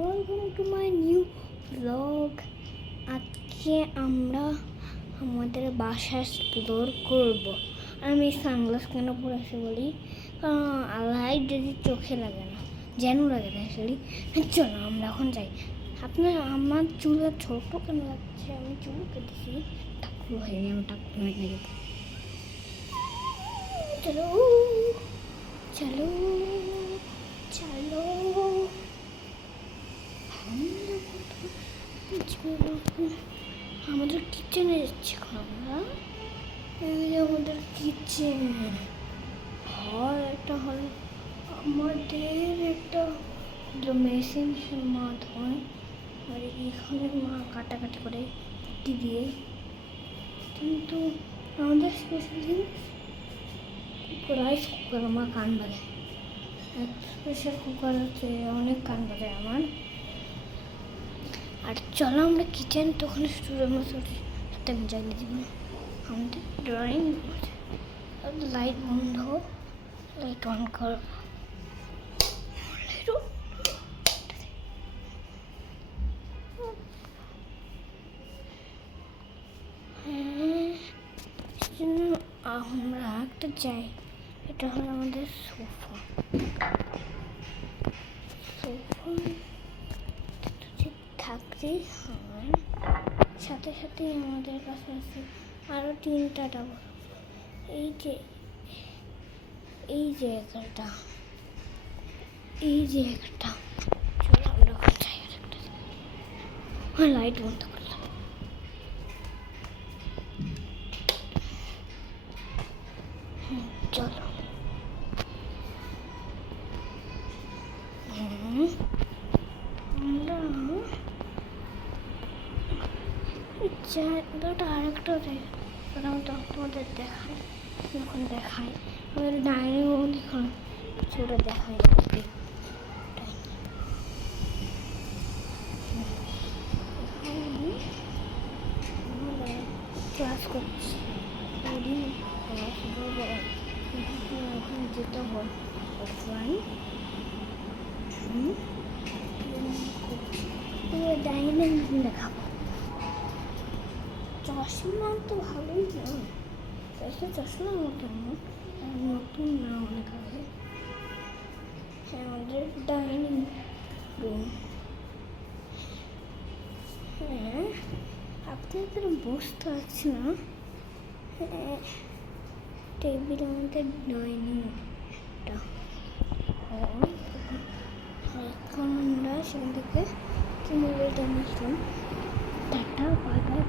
Welcome to my new blog. আজকে আমরা আমাদের বাসা এক্সপ্লোর করব। আমি সানগ্লাস কেন পরেছি বলি, কারণ লাইট যদি চোখে লাগে না, যেন লাগে না আসলে। চলো আমরা এখন যাই। আমার চুলটা ছোট কেন লাগছে? আমি চুল কেটেছি, টাকলু হয়নি, আমি টাকলু হয়ে যাব। চলো চলো চলো, আমাদের কিচেনে যাচ্ছি এখন আমরা। আমাদের কিচেন হল, একটা হল আমাদের একটা মেশিন মা ধোয়, আর এখানে মা কাটাকাটি করে কুটি দিয়ে। কিন্তু আমাদের স্পেশাল জিনিস রাইস কুকার, আমার কান বাজে। প্রেশার কুকার হচ্ছে অনেক কান বাজে আমার। আর চলো আমরা কিচেন, তখন স্টুডেন্ট সাথে আমি জানিয়ে দিব আমাদের ড্রয়িং লাইট বন্ধ, লাইট অন কর। আমরা একটা যাই, এটা হলো আমাদের সোফা। থাকতেই হয়, সাথে সাথে আমাদের কাছে আছে আরো 3টা টাওয়ার। এই যে একটা, চলো আমরা যাই। আর একটা লাইট বন্ধ করলাম। চলো আমরা আরেকটা তোমাদের দেখাই, যখন দেখাই আমাদের ডাইনিং রুম দেখুন, ছোটো দেখাই ক্লাস করছি। এখন যেতে হয় অফলাইন। ডাইনিং রুম দেখাবো। চশমা তো ভালোই না, চশমা নতুন নতুন না, অনেক আগে। আমাদের ডাইনিং রুম, হ্যাঁ আপনাদের বসতে পারছি না। টেবিল আমাদের ডাইনিংটা। এখন আমরা সেখান থেকে মোবাইলটা নিয়েছিলাম। Tata bye bye.